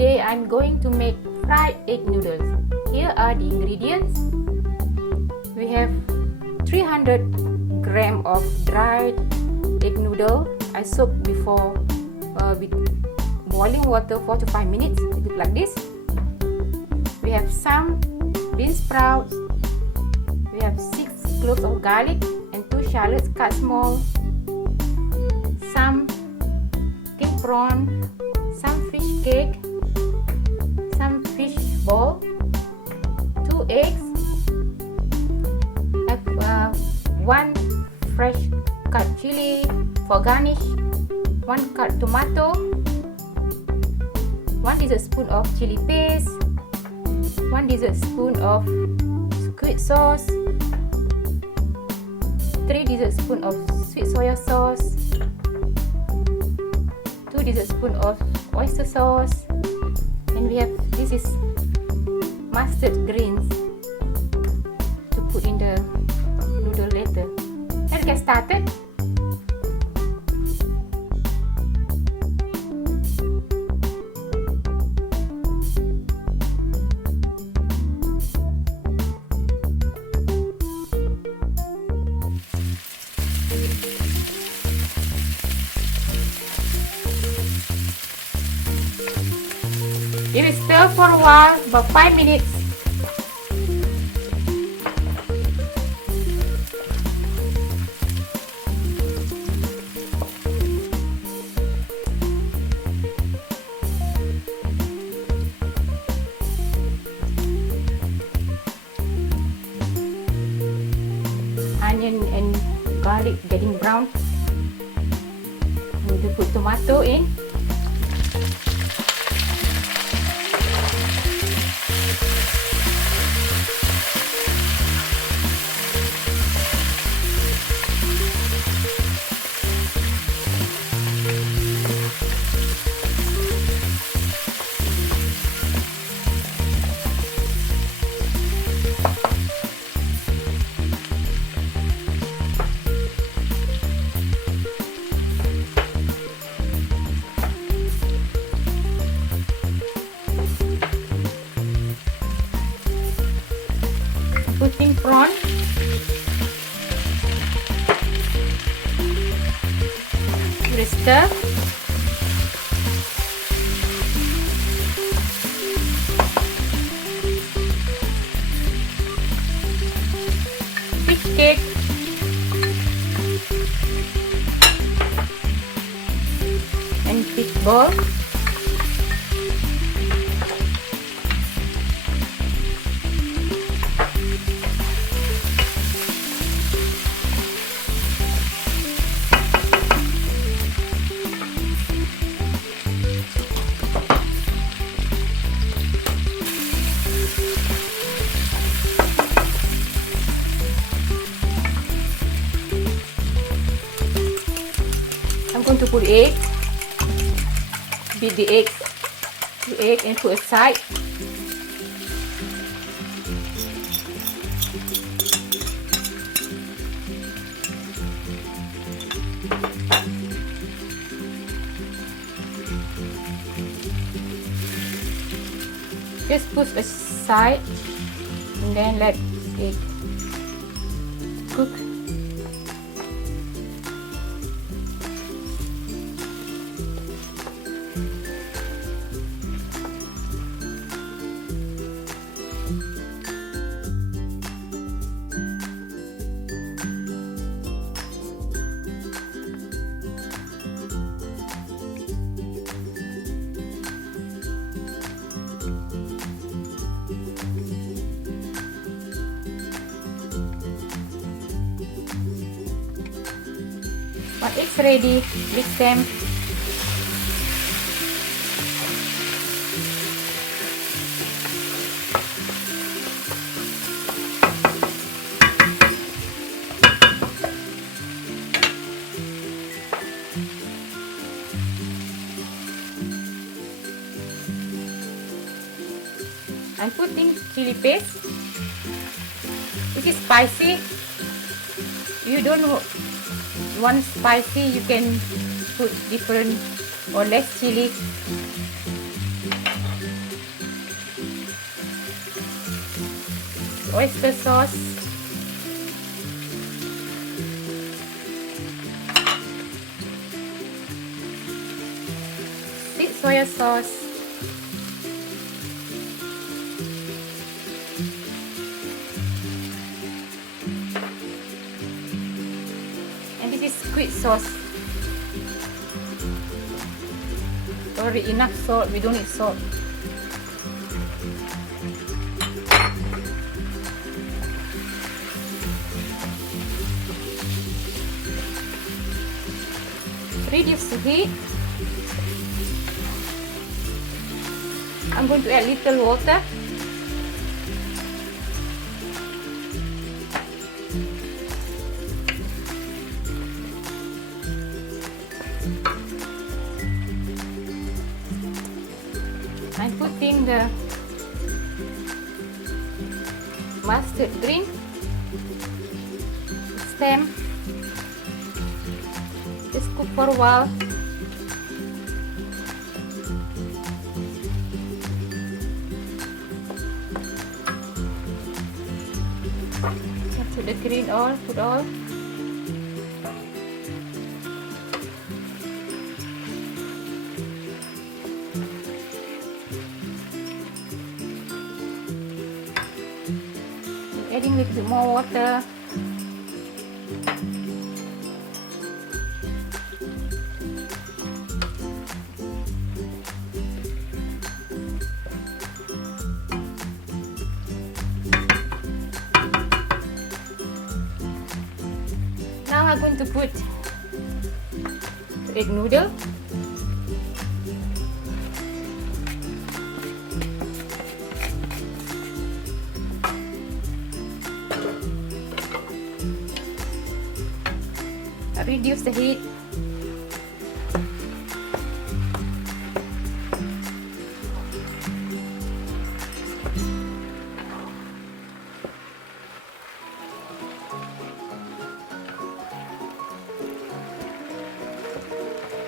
Today I'm going to make fried egg noodles. Here are the ingredients. We have 300 grams of dried egg noodle. I soaked before with boiling water 4 to 5 minutes. It look like this. We have some bean sprouts. We have 6 cloves of garlic and 2 shallots cut small. Some king prawn, some fish cake, some fish ball, 2 eggs, 1 fresh cut chili for garnish, 1 cut tomato, 1 dessertspoon of chili paste, 1 dessertspoon of squid sauce, 3 dessertspoon of sweet soya sauce, 2 dessertspoon of oyster sauce, and we have this is mustard greens to put in the noodle later. Let's get started. You will stir for a while, about 5 minutes. Onion and garlic getting brown. We will put tomato in. Putting prawn, stir, fish cake, and fish ball. I'm going to put egg, beat the egg and put aside. Just put aside and then let it cook. When it's ready, mix them. I'm putting chili paste. It is spicy. You don't want spicy, you can put different or less chili. oyster sauce, sweet soya sauce, and this is squid sauce. Already enough salt, we don't need salt. Reduce the heat. I'm going to add little water. I'm putting the mustard green, stem. Just cook for a while. Put the green all, put all. Adding a little bit more water. Now I'm going to put the egg noodle. Reduce the heat.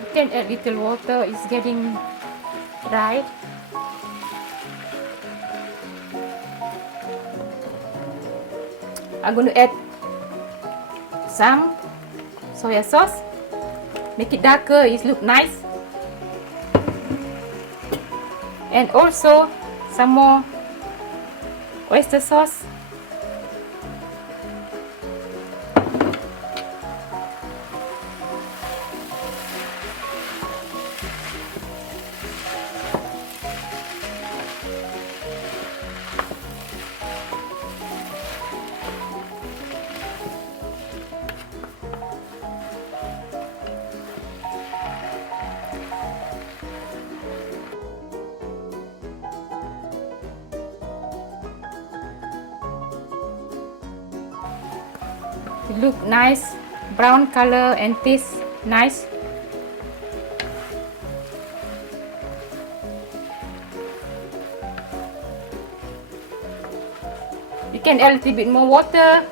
You can add little water, it's getting dry. I'm going to add some soya sauce, make it darker, it look nice, and also some more oyster sauce. It look nice, brown color and taste nice. You can add a little bit more water.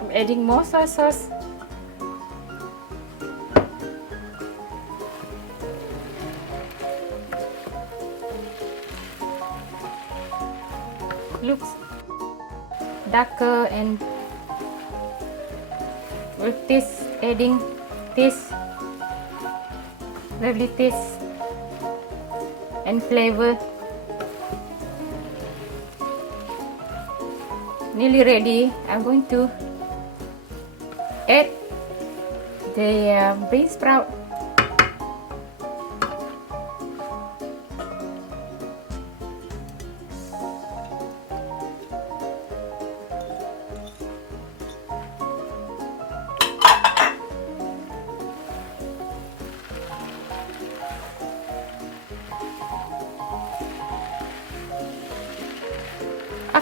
I'm adding more soy sauce. Looks darker and will taste, adding taste, lovely taste and flavor. Nearly ready. I'm going to add the bean sprout.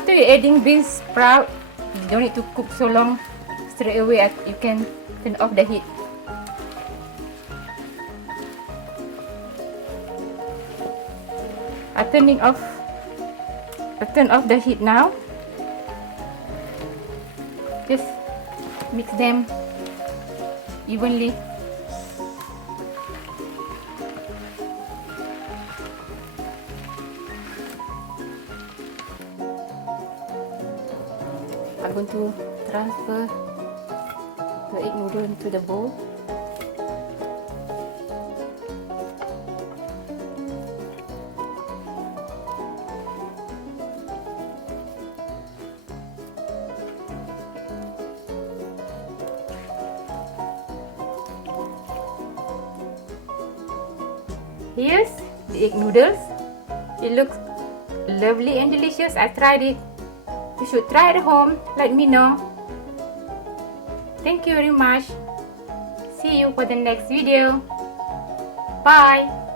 After you adding bean sprout, you don't need to cook so long. Straight away you can turn off the heat. I turn off the heat now. Just mix them evenly. I'm going to transfer the egg noodle into the bowl. Here's the egg noodles. It looks lovely and delicious. I tried it. You should try it at home. Let me know. Thank you very much. See you for the next video. Bye.